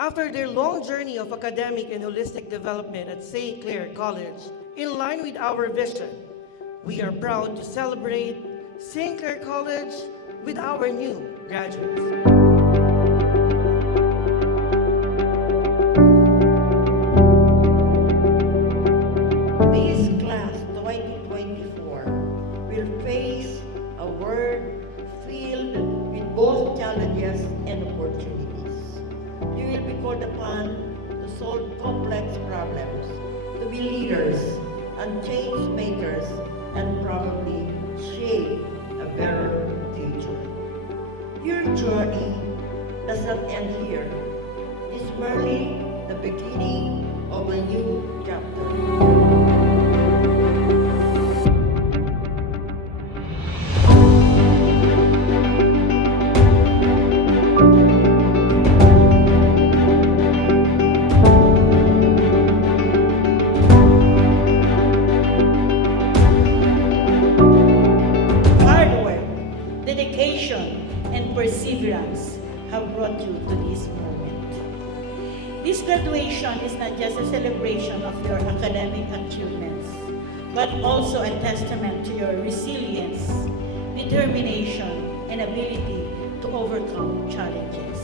After their long journey of academic and holistic development at St. Clair College, in line with our vision, we are proud to celebrate St. Clair College with our new graduates. This class 2024 will face a world filled with both challenges and opportunities. You will be called upon to solve complex problems, to be leaders and change makers, and probably shape a better future. Your journey does not end here. It's merely the beginning of a new chapter. Hard work, dedication, and perseverance have brought you to this moment. This graduation is not just a celebration of your academic achievements, but also a testament to your resilience, determination, and ability to overcome challenges.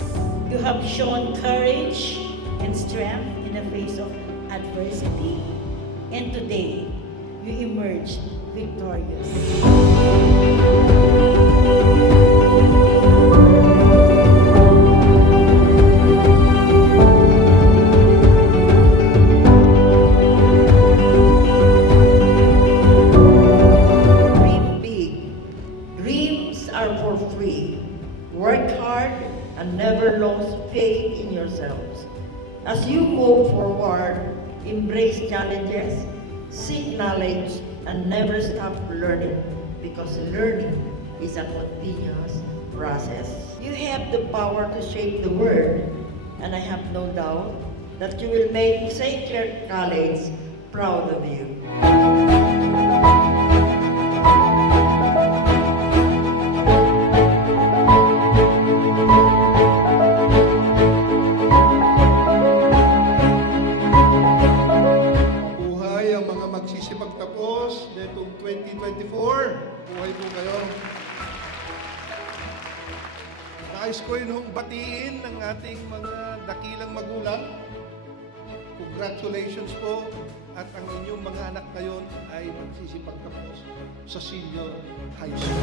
You have shown courage and strength in the face of adversity, and today you emerged victorious. Dream big. Dreams are for free. Work hard and never lose faith in yourselves. As you move forward, embrace challenges, seek knowledge, and never stop learning, because learning is a continuous process. You have the power to shape the world, and I have no doubt that you will make St. Clair College proud of you. Buhay ang mga magsisipagtapos netong 2024. Buhay po kayo. Nais ko yun batiin ng ating mga dakilang magulang. Congratulations po at ang inyong mga anak ngayon ay magsisipagtapos sa senior high school.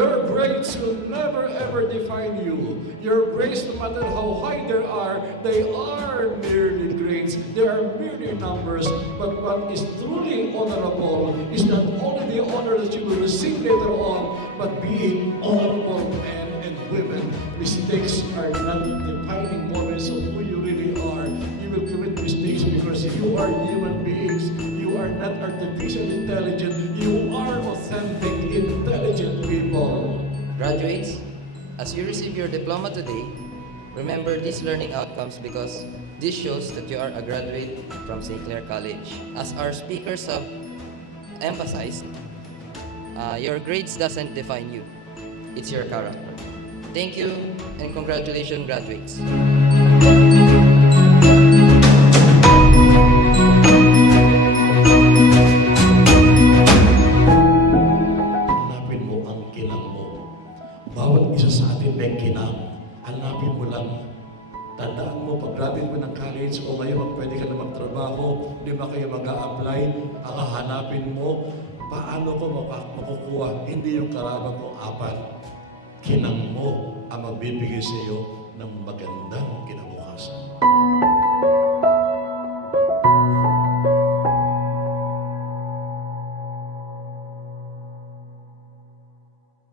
Your grades will never ever define you. Your grades, no matter how high they are merely grades. They are merely numbers. But what is truly honorable is not only the honor that you will receive later on, but being honorable men and women. Mistakes are not defining moments of who you really are. You will commit mistakes because you are human beings. You are not artificial intelligent. You are authentic, intelligent people. Graduates, as you receive your diploma today, remember these learning outcomes because this shows that you are a graduate from St. Clair College. As our speakers have emphasized, your grades doesn't define you. It's your character. Thank you and congratulations, graduates. Hanapin mo ang kinang mo. Bawat isa sa atin may kinang. Hanapin mo lang. Tandaan mo, pag graduate mo ng college o ngayon pwede ka na magtrabaho, di ba kayo mag-a-apply, ang hahanapin mo, paano ko makukuha, hindi yung karaban ko apat. Kinang mo ang magbibigay sa iyo ng magandang